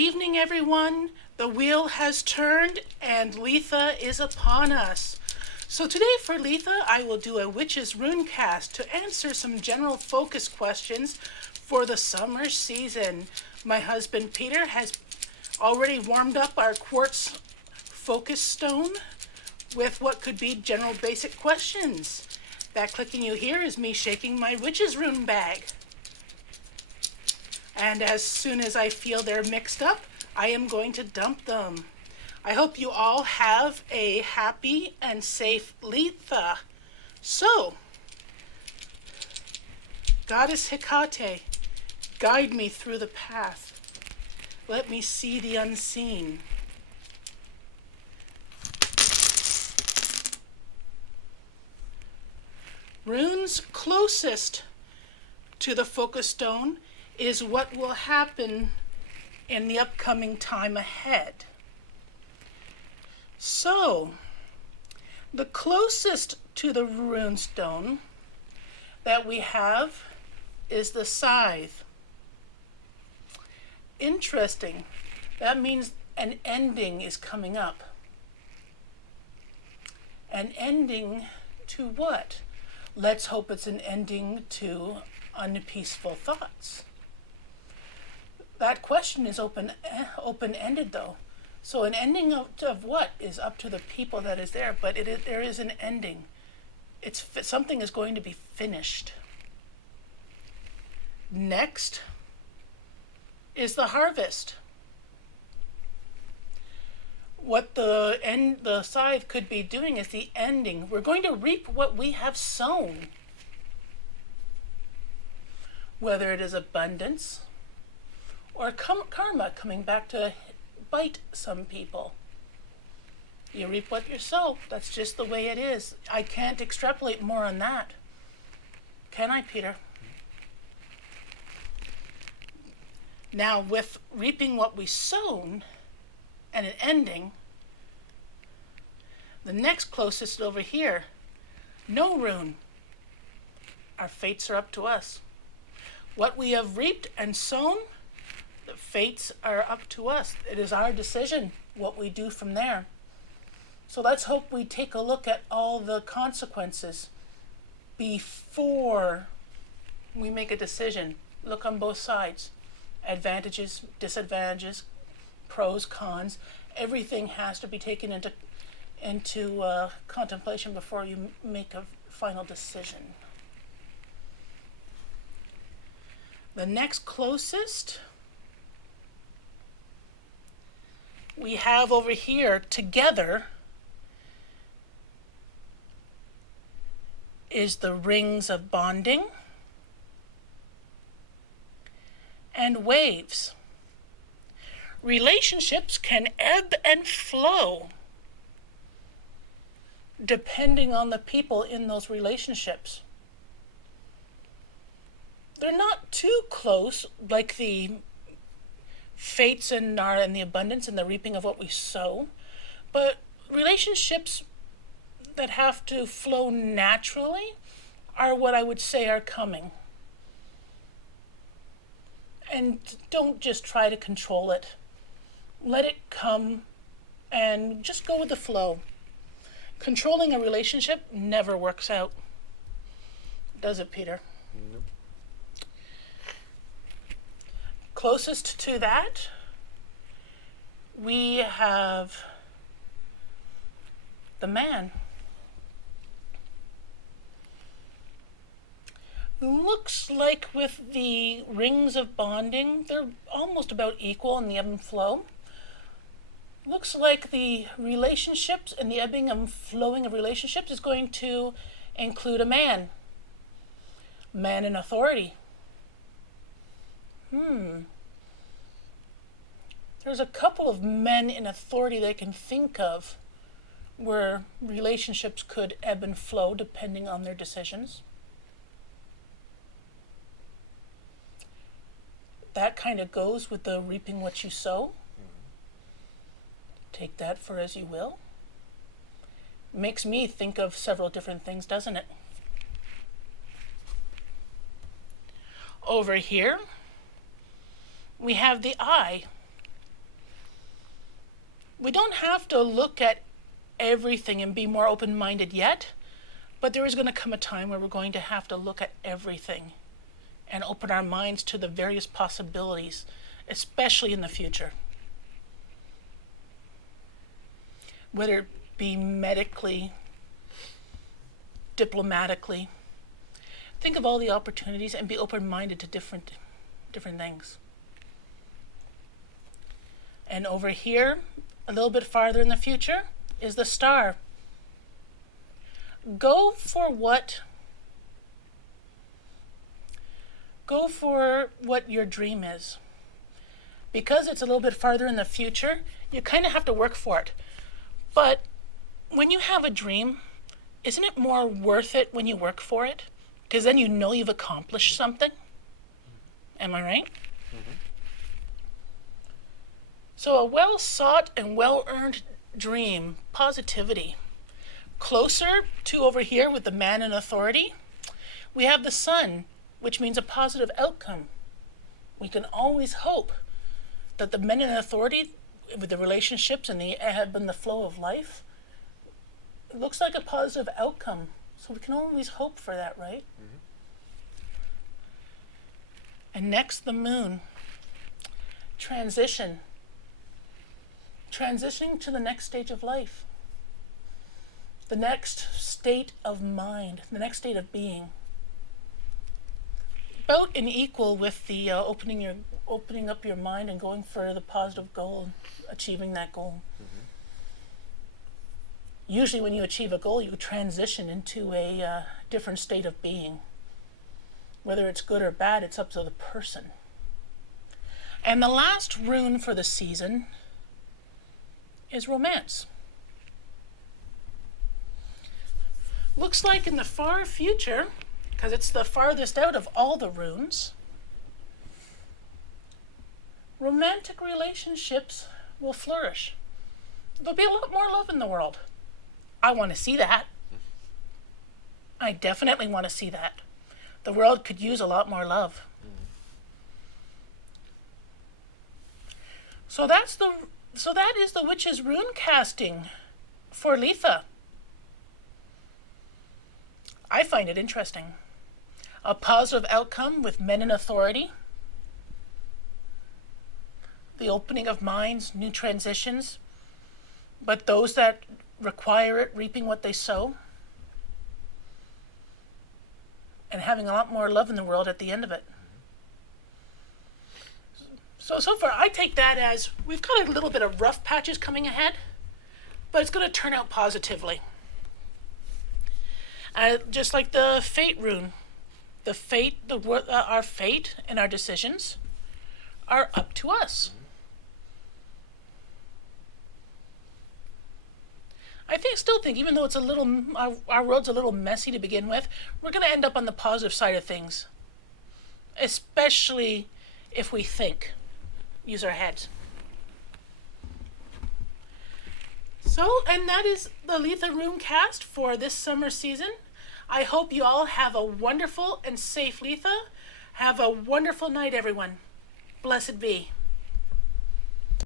evening, everyone. The wheel has turned and Litha is upon us. So today for Litha, I will do a Witch's Rune cast to answer some general focus questions for the summer season. My husband Peter has already warmed up our quartz focus stone with what could be general basic questions. That clicking you hear is me shaking my Witch's Rune bag. And as soon as I feel they're mixed up, I am going to dump them. I hope you all have a happy and safe Litha. So, Goddess Hecate, guide me through the path. Let me see the unseen. Runes closest to the focus stone is what will happen in the upcoming time ahead. So, the closest to the rune stone that we have is the scythe. Interesting. That means an ending is coming up. An ending to what? Let's hope it's an ending to unpeaceful thoughts. That question is open-ended though. So an ending of what is up to the people that is there, but there is an ending. Something is going to be finished. Next is the harvest. What the scythe could be doing is the ending. We're going to reap what we have sown. Whether it is abundance or karma coming back to bite some people. You reap what you sow. That's just the way it is. I can't extrapolate more on that. Can I, Peter? Now, with reaping what we sown and an ending, the next closest over here, no rune. Our fates are up to us. What we have reaped and sown, the fates are up to us. It is our decision what we do from there. So let's hope we take a look at all the consequences before we make a decision. Look on both sides. Advantages, disadvantages, pros, cons. Everything has to be taken into contemplation before you make a final decision. The next closest we have over here together is the rings of bonding and waves. Relationships can ebb and flow depending on the people in those relationships. They're not too close, like the fates and the abundance and the reaping of what we sow, but relationships that have to flow naturally are what I would say are coming. And don't just try to control it. Let it come and just go with the flow. Controlling a relationship never works out. Does it, Peter? Nope. Closest to that, we have the man. Looks like with the rings of bonding, they're almost about equal in the ebb and flow. Looks like the relationships and the ebbing and flowing of relationships is going to include a man. Man in authority. There's a couple of men in authority that I can think of where relationships could ebb and flow depending on their decisions. That kind of goes with the reaping what you sow. Take that for as you will. Makes me think of several different things, doesn't it? Over here, we have the eye. We don't have to look at everything and be more open-minded yet, but there is going to come a time where we're going to have to look at everything and open our minds to the various possibilities, especially in the future. Whether it be medically, diplomatically, think of all the opportunities and be open-minded to different things. And over here, a little bit farther in the future, is the star. Go for what your dream is. Because it's a little bit farther in the future, you kind of have to work for it. But when you have a dream, isn't it more worth it when you work for it? Because then you know you've accomplished something. Am I right? Mm-hmm. So a well-sought and well-earned dream, positivity. Closer to over here with the man in authority, we have the sun, which means a positive outcome. We can always hope that the men in authority, with the relationships and the ebb and the flow of life, it looks like a positive outcome. So we can always hope for that, right? Mm-hmm. And next, the moon. Transition. Transitioning to the next stage of life. The next state of mind, the next state of being. About an equal with the opening up your mind and going for the positive goal and achieving that goal. Mm-hmm. Usually when you achieve a goal, you transition into a different state of being. Whether it's good or bad, it's up to the person. And the last rune for the season is romance. Looks like in the far future, because it's the farthest out of all the runes, romantic relationships will flourish. There'll be a lot more love in the world. I want to see that. I definitely want to see that. The world could use a lot more love. So that is the witch's rune casting for Litha. I find it interesting. A positive outcome with men in authority. The opening of minds, new transitions. But those that require it, reaping what they sow. And having a lot more love in the world at the end of it. So far, I take that as we've got a little bit of rough patches coming ahead, but it's going to turn out positively. Just like the fate rune. Our fate and our decisions are up to us. I still think, even though it's our road's a little messy to begin with, we're going to end up on the positive side of things. Especially if we think. Use our heads. And that is the Litha rune cast for this summer season. I hope you all have a wonderful and safe Litha. Have a wonderful night, everyone. Blessed be.